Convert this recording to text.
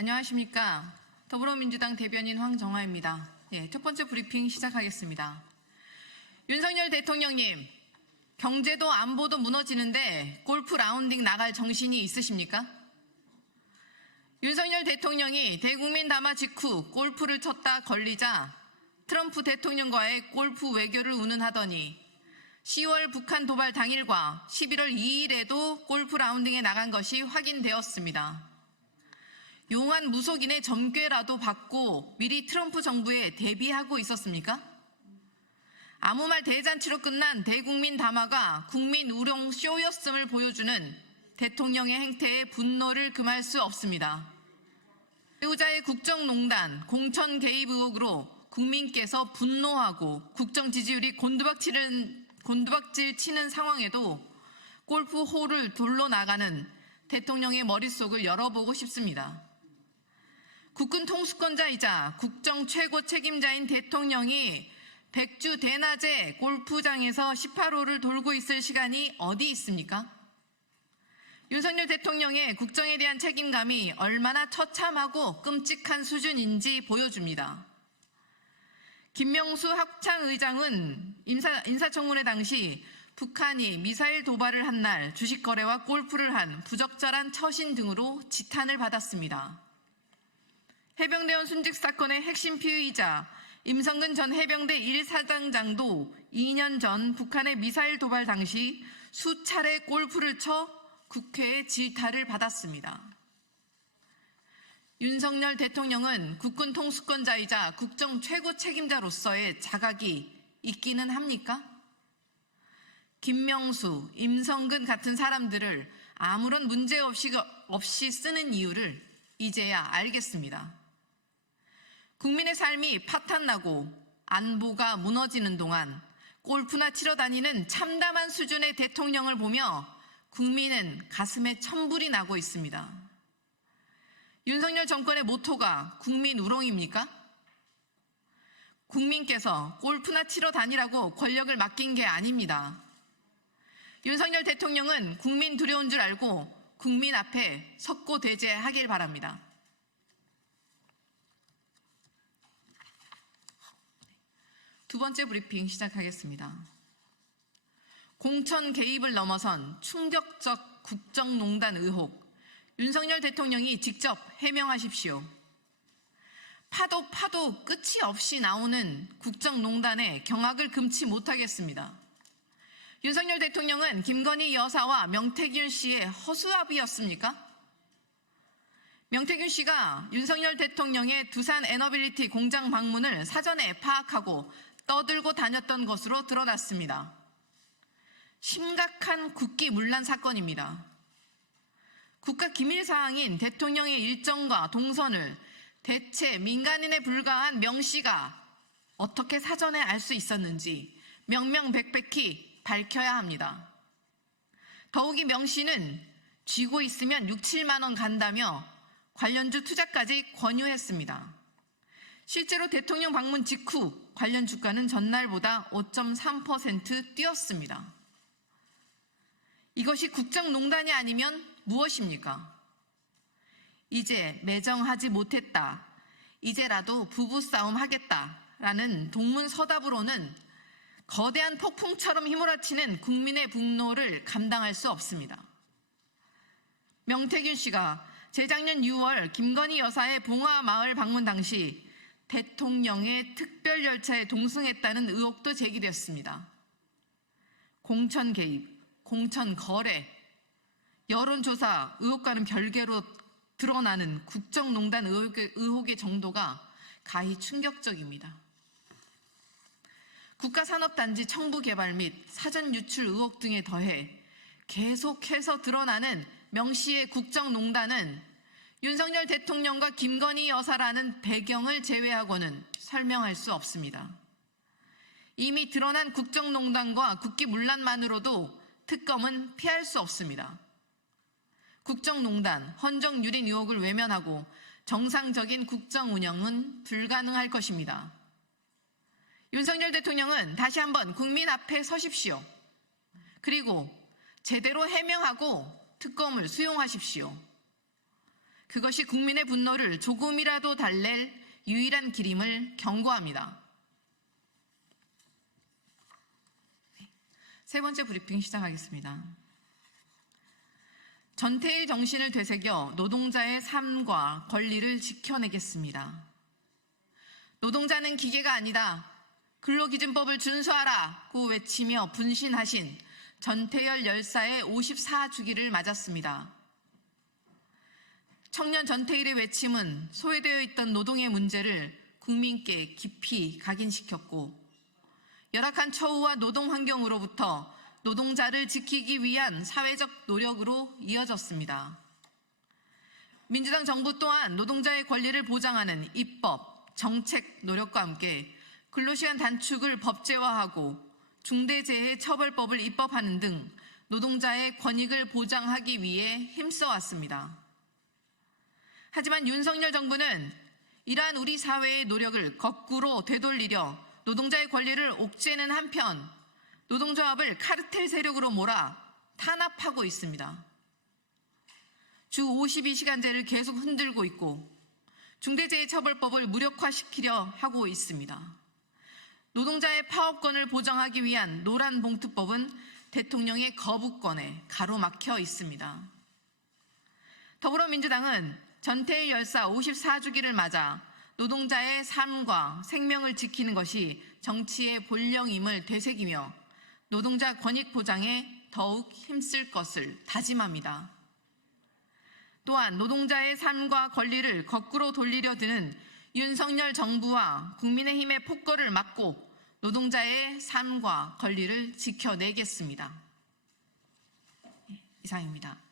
안녕하십니까. 더불어민주당 대변인 황정화입니다. 첫 번째 브리핑 시작하겠습니다. 윤석열 대통령님, 경제도 안보도 무너지는데 골프 라운딩 나갈 정신이 있으십니까? 윤석열 대통령이 대국민 담화 직후 골프를 쳤다 걸리자 트럼프 대통령과의 골프 외교를 운운하더니 10월 북한 도발 당일과 11월 2일에도 골프 라운딩에 나간 것이 확인되었습니다. 용한 무속인의 점괘라도 받고 미리 트럼프 정부에 대비하고 있었습니까? 아무 말 대잔치로 끝난 대국민 담화가 국민 우롱 쇼였음을 보여주는 대통령의 행태에 분노를 금할 수 없습니다. 배우자의 국정농단, 공천 개입 의혹으로 국민께서 분노하고 국정 지지율이 곤두박질 치는 상황에도 골프홀을 돌로 나가는 대통령의 머릿속을 열어보고 싶습니다. 국군 통수권자이자 국정 최고 책임자인 대통령이 백주 대낮에 골프장에서 18홀을 돌고 있을 시간이 어디 있습니까? 윤석열 대통령의 국정에 대한 책임감이 얼마나 처참하고 끔찍한 수준인지 보여줍니다. 김명수 합창의장은 인사청문회 당시 북한이 미사일 도발을 한 날 주식 거래와 골프를 한 부적절한 처신 등으로 지탄을 받았습니다. 해병대원 순직 사건의 핵심 피의자 임성근 전 해병대 1사단장도 2년 전 북한의 미사일 도발 당시 수차례 골프를 쳐 국회의 질타를 받았습니다. 윤석열 대통령은 국군 통수권자이자 국정 최고 책임자로서의 자각이 있기는 합니까? 김명수, 임성근 같은 사람들을 아무런 문제 없이 쓰는 이유를 이제야 알겠습니다. 국민의 삶이 파탄나고 안보가 무너지는 동안 골프나 치러 다니는 참담한 수준의 대통령을 보며 국민은 가슴에 천불이 나고 있습니다. 윤석열 정권의 모토가 국민 우롱입니까? 국민께서 골프나 치러 다니라고 권력을 맡긴 게 아닙니다. 윤석열 대통령은 국민 두려운 줄 알고 국민 앞에 석고대죄하길 바랍니다. 두 번째 브리핑 시작하겠습니다. 공천 개입을 넘어선 충격적 국정농단 의혹, 윤석열 대통령이 직접 해명하십시오. 파도 끝이 없이 나오는 국정농단에 경악을 금치 못하겠습니다. 윤석열 대통령은 김건희 여사와 명태균 씨의 허수아비였습니까? 명태균 씨가 윤석열 대통령의 두산 에너빌리티 공장 방문을 사전에 파악하고 떠들고 다녔던 것으로 드러났습니다. 심각한 국기문란 사건입니다. 국가 기밀사항인 대통령의 일정과 동선을 대체 민간인에 불과한 명 씨가 어떻게 사전에 알 수 있었는지 명명백백히 밝혀야 합니다. 더욱이 명 씨는 쥐고 있으면 6, 7만 원 간다며 관련주 투자까지 권유했습니다. 실제로 대통령 방문 직후 관련 주가는 전날보다 5.3% 뛰었습니다. 이것이 국정농단이 아니면 무엇입니까? 이제 매정하지 못했다, 이제라도 부부싸움 하겠다라는 동문서답으로는 거대한 폭풍처럼 휘몰아치는 국민의 분노를 감당할 수 없습니다. 명태균 씨가 재작년 6월 김건희 여사의 봉화마을 방문 당시 대통령의 특별열차에 동승했다는 의혹도 제기됐습니다. 공천 개입, 공천 거래, 여론조사 의혹과는 별개로 드러나는 국정농단 의혹의 정도가 가히 충격적입니다. 국가산업단지 청부 개발 및 사전 유출 의혹 등에 더해 계속해서 드러나는 명 씨의 국정농단은 윤석열 대통령과 김건희 여사라는 배경을 제외하고는 설명할 수 없습니다. 이미 드러난 국정농단과 국기문란만으로도 특검은 피할 수 없습니다. 국정농단, 헌정유린 의혹을 외면하고 정상적인 국정 운영은 불가능할 것입니다. 윤석열 대통령은 다시 한번 국민 앞에 서십시오. 그리고 제대로 해명하고 특검을 수용하십시오. 그것이 국민의 분노를 조금이라도 달랠 유일한 길임을 경고합니다. 세 번째 브리핑 시작하겠습니다. 전태일 정신을 되새겨 노동자의 삶과 권리를 지켜내겠습니다. 노동자는 기계가 아니다. 근로기준법을 준수하라고 외치며 분신하신 전태열 열사의 54주기를 맞았습니다. 청년 전태일의 외침은 소외되어 있던 노동의 문제를 국민께 깊이 각인시켰고 열악한 처우와 노동 환경으로부터 노동자를 지키기 위한 사회적 노력으로 이어졌습니다. 민주당 정부 또한 노동자의 권리를 보장하는 입법, 정책 노력과 함께 근로시간 단축을 법제화하고 중대재해처벌법을 입법하는 등 노동자의 권익을 보장하기 위해 힘써왔습니다. 하지만 윤석열 정부는 이러한 우리 사회의 노력을 거꾸로 되돌리려 노동자의 권리를 옥죄는 한편 노동조합을 카르텔 세력으로 몰아 탄압하고 있습니다. 주 52시간제를 계속 흔들고 있고 중대재해처벌법을 무력화시키려 하고 있습니다. 노동자의 파업권을 보장하기 위한 노란봉투법은 대통령의 거부권에 가로막혀 있습니다. 더불어민주당은 전태일 열사 54주기를 맞아 노동자의 삶과 생명을 지키는 것이 정치의 본령임을 되새기며 노동자 권익 보장에 더욱 힘쓸 것을 다짐합니다. 또한 노동자의 삶과 권리를 거꾸로 돌리려 드는 윤석열 정부와 국민의힘의 폭거를 막고 노동자의 삶과 권리를 지켜내겠습니다. 이상입니다.